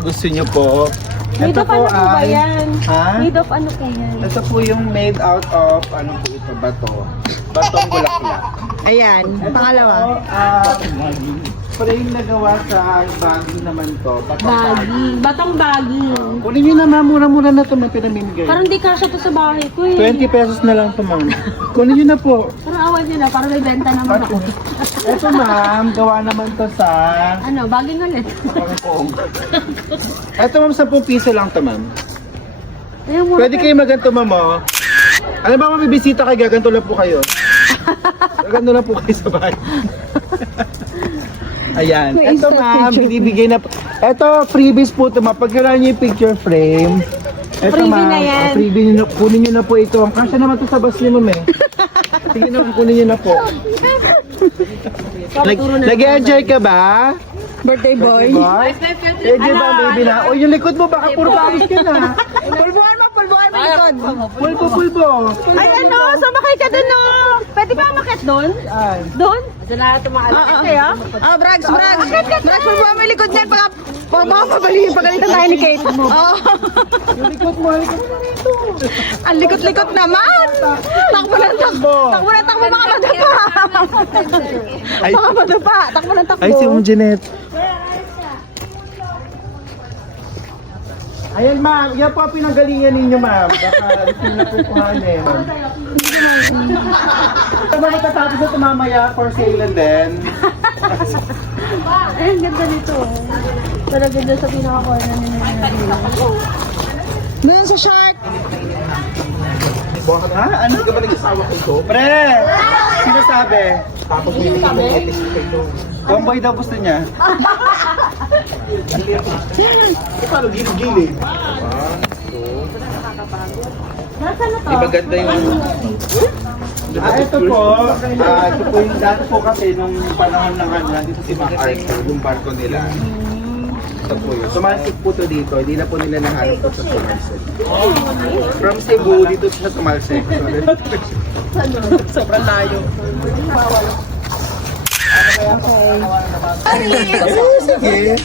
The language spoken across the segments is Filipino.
Gusto nyo po. Made of ano po ba yan? Ha? Made of ano po yan? Ito po yung made out of, ano po ito, bato. Batong bulaklak. Ayan, pangalawa. Frame na gawa sa baging naman to. Baging. Batang baging. Kunin nyo na ma'am, mura-mura na ito may pinamimigay. Parang di kasya to sa bahay ko eh. 20 pesos na lang ito ma'am. Kunin nyo na po. Parang awan nyo na, parang may benta naman ako. Ito ma'am, gawa naman to sa Ano, baging ulit. Hongkong. Ito ma'am, 10 piso lang to ma'am. Ayun, mura Pwede kayo maganto ma'am oh. Alam ba may bisita kayo, gaganto lang po kayo. Gaganto lang po kayo sa bahay. Ayan. May Ito instant ma'am, picture. binibigay na. Ito, freebies po ito ma'am. Pag kailangan nyo yung picture frame. Ito Freebie ma'am, na yan. freebie nyo, kunin nyo na po ito. Ang kasya naman ito sa bus nyo ma'am eh. Sige na, kunin nyo na po. Nag-enjoy ka ba? Birthday boy. Boy? Enjoy ba baby na? O yung likod mo, baka puro pawis ka na. Pulbuhan mo likod. Pulbo, pulbo. Ay ano, sumakay ka dun no. Pwede ba makit dun? Ay. Doon? Diyan na tumakas. Kaya? Brags. Brags, pulbuhan mo yung likod niyan. Baka pagalitan tayo ni Kate. Oo. Yung likod mo rito. Ang likot-likot naman. Takbo ng takbo. Takbo mga madapa. Ay. Mga madapa. Takbo ng takbo. Ay, si Jeanette. Ayan ma'am, yan po ang pinanggalingan ninyo ma'am. Baka gusto nyo na po kuhanin. Ito ba matatapos na tumamaya for sale and then? Ay, ang ganda nito. Talaga dyan sa pinaka-corner ni Nene. Doon sa shark. Ha? Ano ka ba nag-asawa ko ito? Pre! Sino sabi? Tapos may Tomboy daw gusto niya. Paano gilid-gilid? Nasaan na to? Di ba ganda yung... ito po. Ito po yung dati po kasi nung panahon ng ano, dito si Mac Arthur, yung barko nila. Ito po yun. Sumalsik po to dito. Hindi na po nila nahanap po sa Sumalsik. From Cebu, dito sa Sumalsik. Sobrang layo. Sige.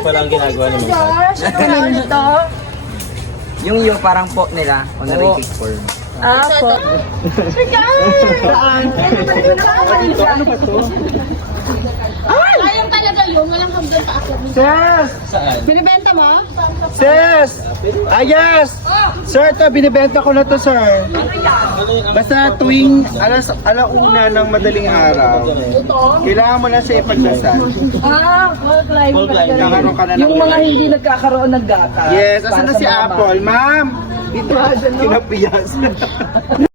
Walang ginagawa naman. Ano to? Yung parang po nila, honorary cake form. Ah, po. Ano ba to? Ayun talaga yun. Walang hanggang paakyat. Sis! Saan? Binibenta mo? Sis! Ayas! Sir, ito, binibenta ko na to, sir. Basta tuwing alauna ng madaling araw, kailangan mo na siya ipagdasal. Full climb. Nakaroon ka na ng Yung mga hindi nagkakaroon ng gata. Yes, asan na si Apple? Ma'am! Dito, kinapiyas.